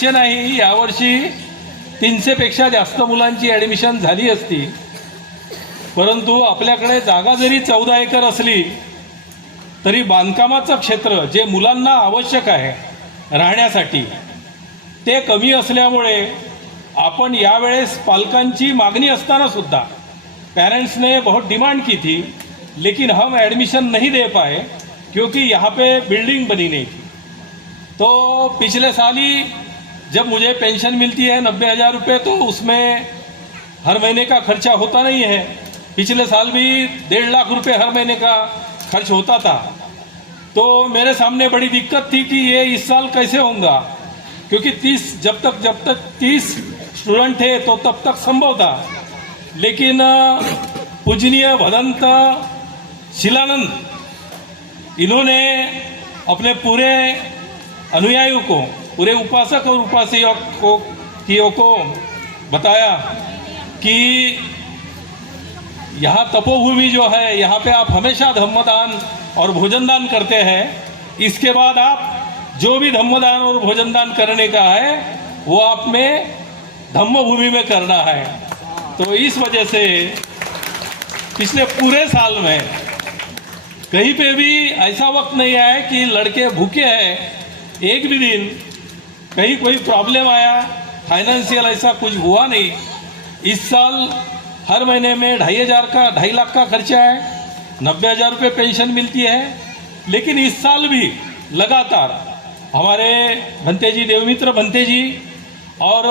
अतिशय नाही, यावर्षी 300 पेक्षा जास्त मुलांची ॲडमिशन झाली असती, परंतु आपल्याकडे जागा जरी 14 एकर असली तरी बांधकामाचं क्षेत्र जे मुलांना आवश्यक आहे राहण्यासाठी ते कमी असल्यामुळे अपन यावेळेस पालकांची मांगनी असताना सुद्धा पेरेंट्स ने बहुत डिमांड की थी, लेकिन हम एडमिशन नहीं दे पाए क्योंकि यहाँ पे बिल्डिंग बनी नहीं थी। तो पिछले साल ही जब मुझे पेंशन मिलती है 90,000 रुपये, तो उसमें हर महीने का खर्चा होता नहीं है। पिछले साल भी 1.5 लाख रुपये हर महीने का खर्च होता था। तो मेरे सामने बड़ी दिक्कत थी कि ये इस साल कैसे होगा, क्योंकि 30 जब तक 30 स्टूडेंट थे तो तब तक संभव था, लेकिन पूजनीय भदंत शिलानंद इन्होंने अपने पूरे अनुयायियों को, पूरे उपासक और उपासियों को बताया कि यहाँ तपोभूमि जो है, यहाँ पे आप हमेशा धम्मदान और भोजनदान करते हैं, इसके बाद आप जो भी धम्मदान और भोजनदान करने का है वो आप में धम्म भूमि में करना है। तो इस वजह से पिछले पूरे साल में कहीं पे भी ऐसा वक्त नहीं आया कि लड़के भूखे हैं। एक भी दिन कहीं कोई प्रॉब्लम आया, फाइनेंशियल ऐसा कुछ हुआ नहीं। इस साल हर महीने में 2.5 लाख का खर्चा है, 90,000 रुपये पेंशन मिलती है। लेकिन इस साल भी लगातार हमारे भंते जी, देवमित्र भंते जी और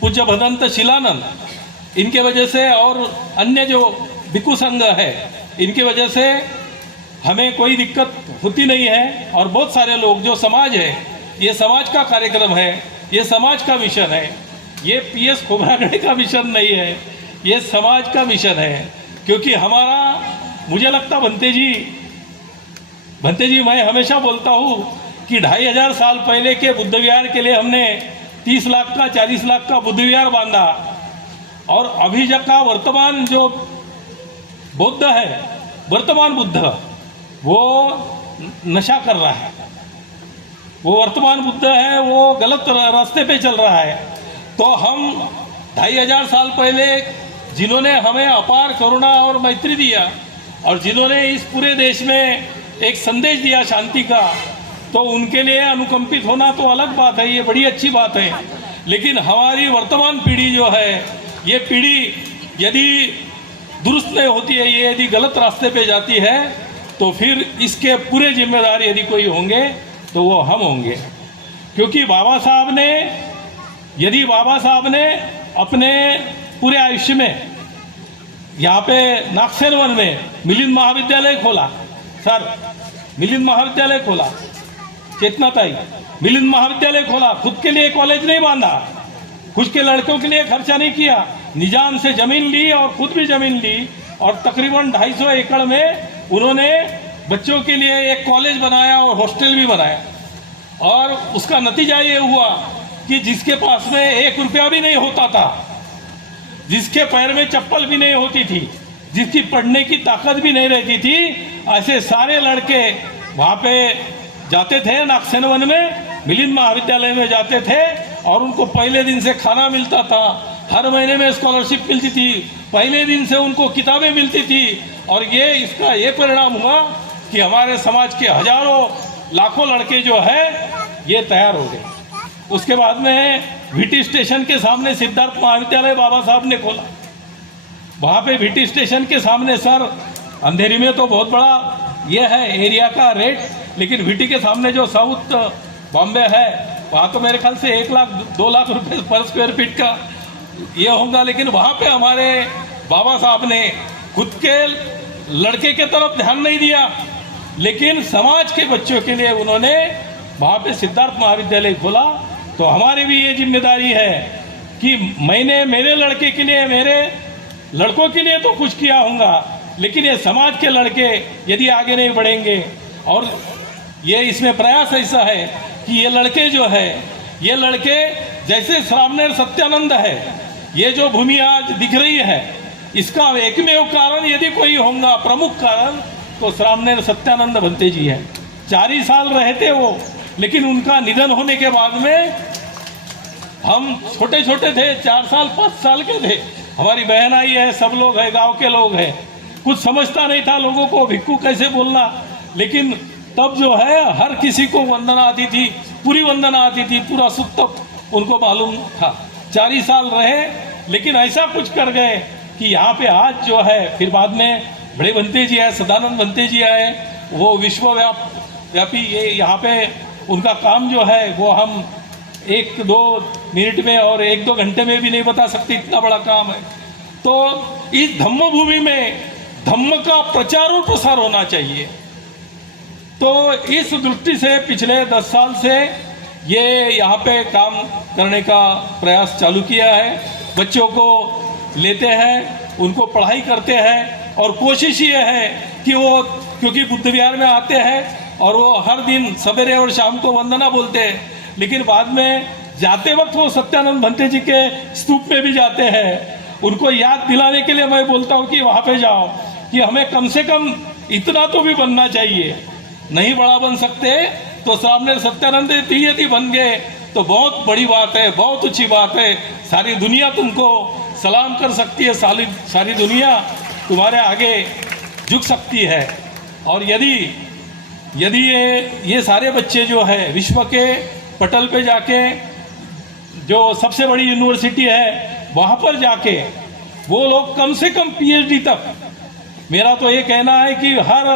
पूज्य भदंत शिलानंद, इनके वजह से और अन्य जो भिक्षु संघ है, इनके वजह से हमें कोई दिक्कत होती नहीं है। और बहुत सारे लोग, जो समाज है, ये समाज का कार्यक्रम है, ये समाज का मिशन है, ये PS खोबरागढ़े का मिशन नहीं है, ये समाज का मिशन है। क्योंकि हमारा, मुझे लगता भंते जी मैं हमेशा बोलता हूँ कि 2,500 साल पहले के बुद्ध विहार के लिए हमने 30 लाख का 40 लाख का बुद्ध विहार बांधा, और अभी जब का वर्तमान जो बुद्ध है, वर्तमान बुद्ध वो नशा कर रहा है, वो वर्तमान बुद्ध है, वो गलत रास्ते पे चल रहा है। तो हम 2,500 साल पहले जिन्होंने हमें अपार करुणा और मैत्री दिया और जिन्होंने इस पूरे देश में एक संदेश दिया शांति का, तो उनके लिए अनुकंपित होना तो अलग बात है, ये बड़ी अच्छी बात है। लेकिन हमारी वर्तमान पीढ़ी जो है, ये पीढ़ी यदि दुरुस्त नहीं होती है, ये यदि गलत रास्ते पे जाती है, तो फिर इसके पूरे जिम्मेदार यदि कोई होंगे तो वो हम होंगे। क्योंकि बाबा साहब ने अपने पूरे आयुष्य में यहाँ पे नागसेन वन में मिलिंद महाविद्यालय खोला, सर मिलिंद महाविद्यालय खोला, चेतनाताई मिलिंद महाविद्यालय खोला, खुद के लिए कॉलेज नहीं बांधा, खुद के लड़कों के लिए खर्चा नहीं किया, निजाम से जमीन ली और खुद भी जमीन ली, और तकरीबन 250 एकड़ में उन्होंने बच्चों के लिए एक कॉलेज बनाया और हॉस्टल भी बनाया। और उसका नतीजा ये हुआ कि जिसके पास में 1 रुपया भी नहीं होता था, जिसके पैर में चप्पल भी नहीं होती थी, जिसकी पढ़ने की ताकत भी नहीं रहती थी, ऐसे सारे लड़के वहाँ पे जाते थे, नागसेन वन में मिलिंद महाविद्यालय में जाते थे, और उनको पहले दिन से खाना मिलता था, हर महीने में स्कॉलरशिप मिलती थी, पहले दिन से उनको किताबें मिलती थी। और इसका ये परिणाम हुआ कि हमारे समाज के हजारों लाखों लड़के जो है ये तैयार हो गए। उसके बाद में VT स्टेशन के सामने सिद्धार्थ महाविद्यालय बाबा साहब ने खोला। वहाँ पे VT स्टेशन के सामने, सर अंधेरी में तो बहुत बड़ा ये है एरिया का रेट, लेकिन VT के सामने जो साउथ बॉम्बे है, वहाँ तो मेरे ख्याल से 1 लाख 2 लाख रुपए पर स्क्वायर फीट का ये होगा। लेकिन वहाँ पे हमारे बाबा साहब ने खुद के लड़के के तरफ ध्यान नहीं दिया, लेकिन समाज के बच्चों के लिए उन्होंने वहाँ पे सिद्धार्थ महाविद्यालय खोला। तो हमारी भी ये जिम्मेदारी है कि मैंने मेरे लड़के के लिए, मेरे लड़कों के लिए तो कुछ किया होगा, लेकिन ये समाज के लड़के यदि आगे नहीं बढ़ेंगे, और ये इसमें प्रयास ऐसा है कि ये लड़के जो है, ये लड़के जैसे श्रावणेर सत्यानंद है, ये जो भूमि आज दिख रही है, इसका एकमेव कारण यदि कोई होगा, प्रमुख कारण, तो श्रावणेर सत्यानंद भंते जी है। 4 ही साल रहे थे वो, लेकिन उनका निधन होने के बाद में हम छोटे छोटे थे, 4 साल 5 साल के थे, हमारी बहन आई है, सब लोग हैं, गांव के लोग हैं, कुछ समझता नहीं था लोगों को भिक्खू कैसे बोलना। लेकिन तब जो है हर किसी को वंदना आती थी, पूरी वंदना आती थी, पूरा सुत्तप उनको मालूम था। 4 ही साल रहे, लेकिन ऐसा कुछ कर गए कि यहाँ पे आज जो है, फिर बाद में बड़े बनते जी आए, सदानंद बनते जी आए, वो विश्वव्यापी ये यहाँ पे उनका काम जो है वो हम 1-2 मिनट में और 1-2 घंटे में भी नहीं बता सकते, इतना बड़ा काम है। तो इस धम्म भूमि में धम्म का प्रचार और प्रसार होना चाहिए। तो इस दृष्टि से पिछले 10 साल से ये यहाँ पे काम करने का प्रयास चालू किया है। बच्चों को लेते हैं, उनको पढ़ाई करते हैं, और कोशिश ये है कि वो, क्योंकि बुद्ध विहार में आते हैं और वो हर दिन सवेरे और शाम को वंदना बोलते हैं, लेकिन बाद में जाते वक्त वो सत्यानंद भंते जी के स्तूप में भी जाते हैं। उनको याद दिलाने के लिए मैं बोलता हूँ कि वहाँ पे जाओ, कि हमें कम से कम इतना तो भी बनना चाहिए। नहीं बड़ा बन सकते तो सामने सत्यानंद यदि बन गए तो बहुत बड़ी बात है, बहुत अच्छी बात है। सारी दुनिया तुमको सलाम कर सकती है, सारी दुनिया तुम्हारे आगे झुक सकती है। और यदि ये सारे बच्चे जो है विश्व के पटल पे जाके, जो सबसे बड़ी यूनिवर्सिटी है वहाँ पर जाके, वो लोग कम से कम PhD तक, मेरा तो ये कहना है कि हर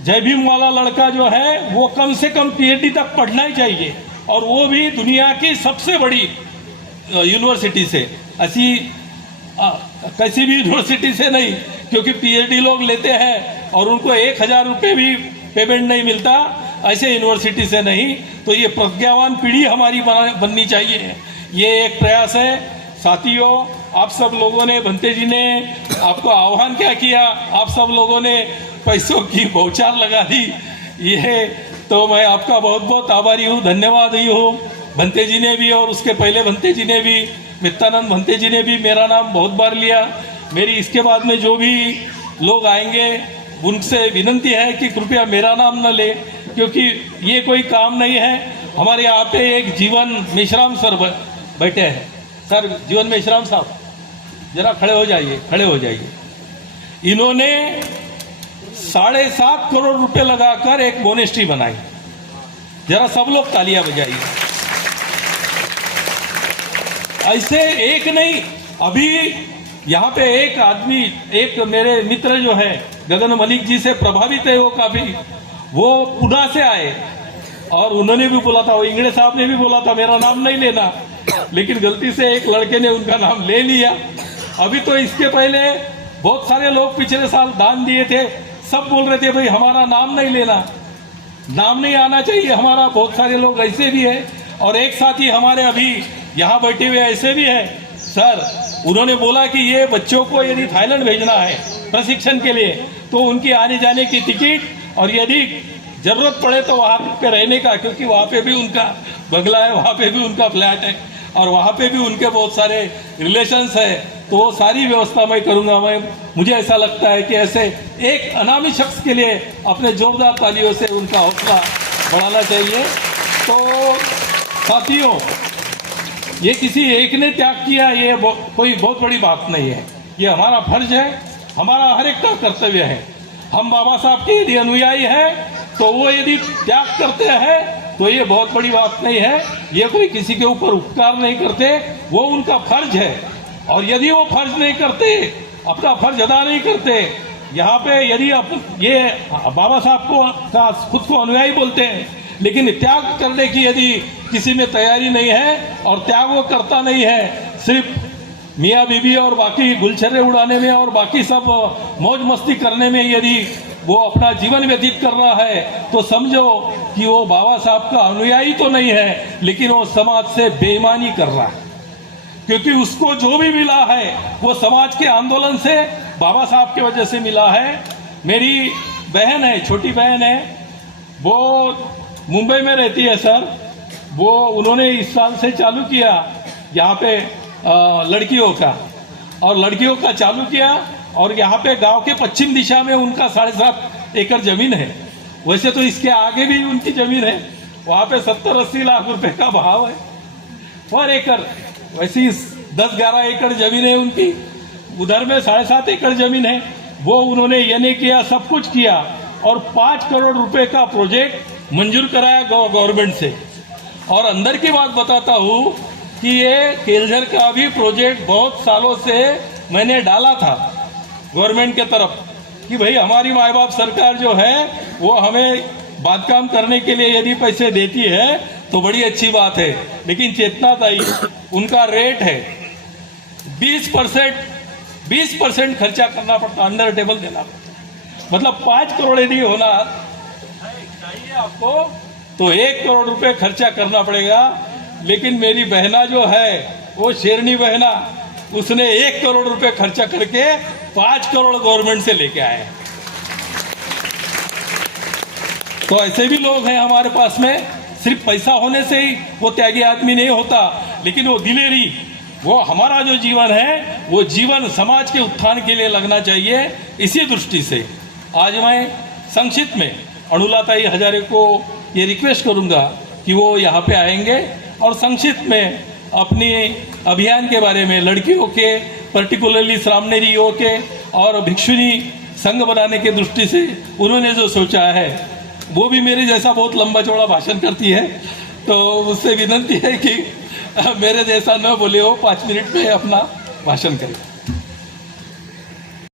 जय भीम वाला लड़का जो है वो कम से कम PhD तक पढ़ना ही चाहिए, और वो भी दुनिया की सबसे बड़ी यूनिवर्सिटी से, ऐसी किसी भी यूनिवर्सिटी से नहीं, क्योंकि PhD लोग लेते हैं और उनको 1000 रुपये भी पेमेंट नहीं मिलता, ऐसे यूनिवर्सिटी से नहीं। तो ये प्रज्ञावान पीढ़ी हमारी बननी चाहिए, ये एक प्रयास है। साथियों, आप सब लोगों ने, भंते जी ने आपको आह्वान क्या किया, आप सब लोगों ने पैसों की बौछार लगा दी, ये तो मैं आपका बहुत बहुत आभारी हूँ, धन्यवाद ही हूँ। भंते जी ने भी और उसके पहले भंते जी ने भी, मित्तानंद भंते जी ने भी मेरा नाम बहुत बार लिया। मेरी इसके बाद में जो भी लोग आएंगे उनसे विनंती है कि कृपया मेरा नाम न ले, क्योंकि ये कोई काम नहीं है। हमारे यहाँ पे एक जीवन मेश्राम सर बैठे हैं। सर, जीवन मेश्राम साहब जरा खड़े हो जाइए, खड़े हो जाइए। इन्होंने 7.5 करोड़ रुपए लगाकर एक मोनेस्ट्री बनाई। जरा सब लोग तालियां बजाइए। ऐसे एक नहीं, अभी यहाँ पे एक आदमी, एक मेरे मित्र जो है गगन मलिक जी से प्रभावित है वो काफी, वो पुणे से आए और उन्होंने भी बोला था, वो इंगड़े साहब ने भी बोला था मेरा नाम नहीं लेना, लेकिन गलती से एक लड़के ने उनका नाम ले लिया। अभी तो इसके पहले बहुत सारे लोग पिछले साल दान दिए थे, सब बोल रहे थे भाई हमारा नाम नहीं लेना, नाम नहीं आना चाहिए हमारा। बहुत सारे लोग ऐसे भी है, और एक साथी हमारे अभी यहाँ बैठे हुए ऐसे भी है। सर, उन्होंने बोला कि ये बच्चों को यदि थाईलैंड भेजना है प्रशिक्षण के लिए तो उनकी आने जाने की टिकट, और यदि जरूरत पड़े तो वहाँ पे रहने का, क्योंकि वहाँ पे भी उनका बंगला है, वहाँ पे भी उनका फ्लैट है, और वहाँ पे भी उनके बहुत सारे रिलेशंस है, तो वो सारी व्यवस्था मैं करूँगा। मुझे ऐसा लगता है कि ऐसे एक अनामी शख्स के लिए अपने जोरदार तालियों से उनका हौसला बढ़ाना चाहिए। तो साथियों, ये किसी एक ने त्याग किया, ये कोई बहुत बड़ी बात नहीं है, ये हमारा फर्ज है, हमारा हर एक का कर्तव्य है। हम बाबा साहब के यदि अनुयायी हैं तो वो यदि त्याग करते हैं तो ये बहुत बड़ी बात नहीं है, ये कोई किसी के ऊपर उपकार नहीं करते, वो उनका फर्ज है। और यदि वो फर्ज नहीं करते, अपना फर्ज अदा नहीं करते, यहाँ पे यदि ये बाबा साहब को खुद को अनुयायी बोलते हैं, लेकिन त्याग करने की यदि किसी में तैयारी नहीं है और त्याग वो करता नहीं है, सिर्फ मियाँ बीबी और बाकी गुलछर्रे उड़ाने में और बाकी सब मौज मस्ती करने में यदि वो अपना जीवन व्यतीत कर रहा है, तो समझो कि वो बाबा साहब का अनुयायी तो नहीं है, लेकिन वो समाज से बेईमानी कर रहा है। क्योंकि उसको जो भी मिला है वो समाज के आंदोलन से, बाबा साहब की वजह से मिला है। मेरी बहन है, छोटी बहन है, वो मुंबई में रहती है सर। वो उन्होंने इस साल से चालू किया यहाँ पे लड़कियों का, और लड़कियों का चालू किया, और यहाँ पे गांव के पश्चिम दिशा में उनका 7.5 एकड़ जमीन है। वैसे तो इसके आगे भी उनकी जमीन है, वहाँ पे 70-80 लाख रुपए का भाव है। पर एकड़, वैसी 10-11 एकड़ जमीन है उनकी, उधर में 7.5 एकड़ जमीन है, वो उन्होंने ये नहीं किया, सब कुछ किया और 5 करोड़ रुपए का प्रोजेक्ट मंजूर कराया गवर्नमेंट से। और अंदर की बात बताता हूँ कि ये केलझर का भी प्रोजेक्ट बहुत सालों से मैंने डाला था गवर्नमेंट के तरफ कि भाई हमारी माई बाप सरकार जो है वो हमें बांधकाम करने के लिए यदि पैसे देती है तो बड़ी अच्छी बात है, लेकिन चेतना ताई उनका रेट है 20% खर्चा करना पड़ता, अंडर टेबल देना पड़ता। मतलब 5 करोड़ यदि होना चाहिए आपको तो 1 करोड़ रुपए खर्चा करना पड़ेगा। लेकिन मेरी बहना जो है वो शेरनी बहना, उसने 1 करोड़ रुपए खर्चा करके 5 करोड़ गवर्नमेंट से लेके आए। तो ऐसे भी लोग हैं हमारे पास में, सिर्फ पैसा होने से ही वो त्यागी आदमी नहीं होता, लेकिन वो दिलेरी, वो हमारा जो जीवन है वो जीवन समाज के उत्थान के लिए लगना चाहिए। इसी दृष्टि से आज मैं संक्षिप्त में अनुलाताई हजारे को ये रिक्वेस्ट करूंगा कि वो यहाँ पे आएंगे और संक्षिप्त में अपनी अभियान के बारे में, लड़कियों के पर्टिकुलरली श्रामणेरियों के और भिक्षुणी संघ बनाने के दृष्टि से उन्होंने जो सोचा है, वो भी मेरे जैसा बहुत लंबा चौड़ा भाषण करती है, तो उससे विनती है कि मेरे जैसा न बोले हो, 5 मिनट में अपना भाषण करें।